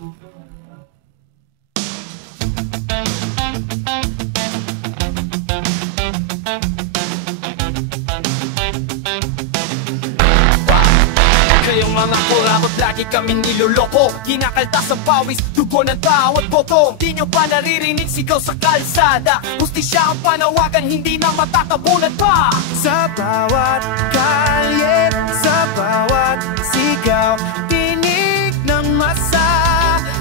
Kayong mga kurakot, lagi kami niloloko. Kinakaltas ang pawis, dugo ng tao at boto. Di nyo pa naririnig sigaw sa kalsada. Hustisya ang panawagan, hindi na matatabunan pa. Sa bawat kalye, sa bawat sigaw, tinig ng masa,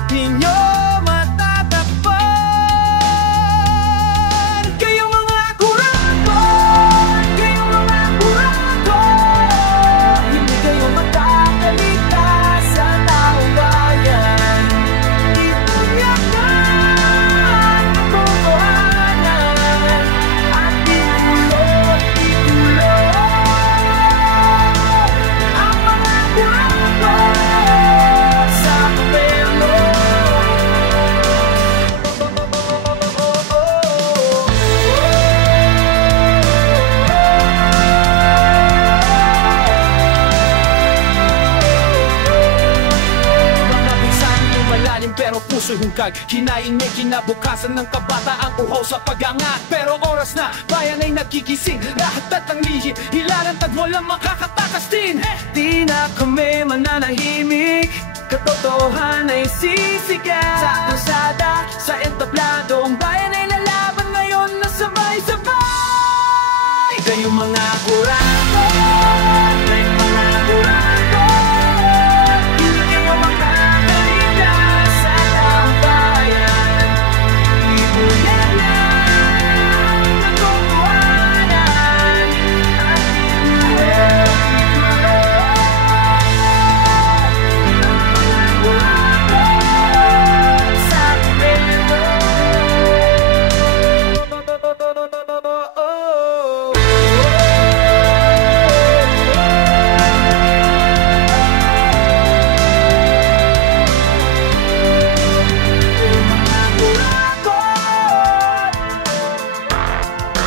di nyo matatakpan. Kayong mga kurakot, kayong mga kurakot, hindi kayo matakalita sa taong bayan. Itunyakan ang totohanan at itulot ang mga kurakot sa gobyerno. Mga pinsan lumalalim pero puso'y hungkag. Hinaing may kinabukasan ng kabataang uhaw sa pagangat. Pero oras na, bayan ay nagkikising. Lahat at ang lihim, hilalantad walang makakatakas din. Di na kami mananahimik, katotohanan ay sisigaw. Sa kalsada, sa entablado, ang bayan ay lalaban ngayon na sabay-sabay. Kayong mga kurakot, kayong mga kurakot, Hindi kayo makakalita sa taong bayan. Ibuyan lang ang totohanan at itulot sa gobyerno.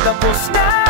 Tapos na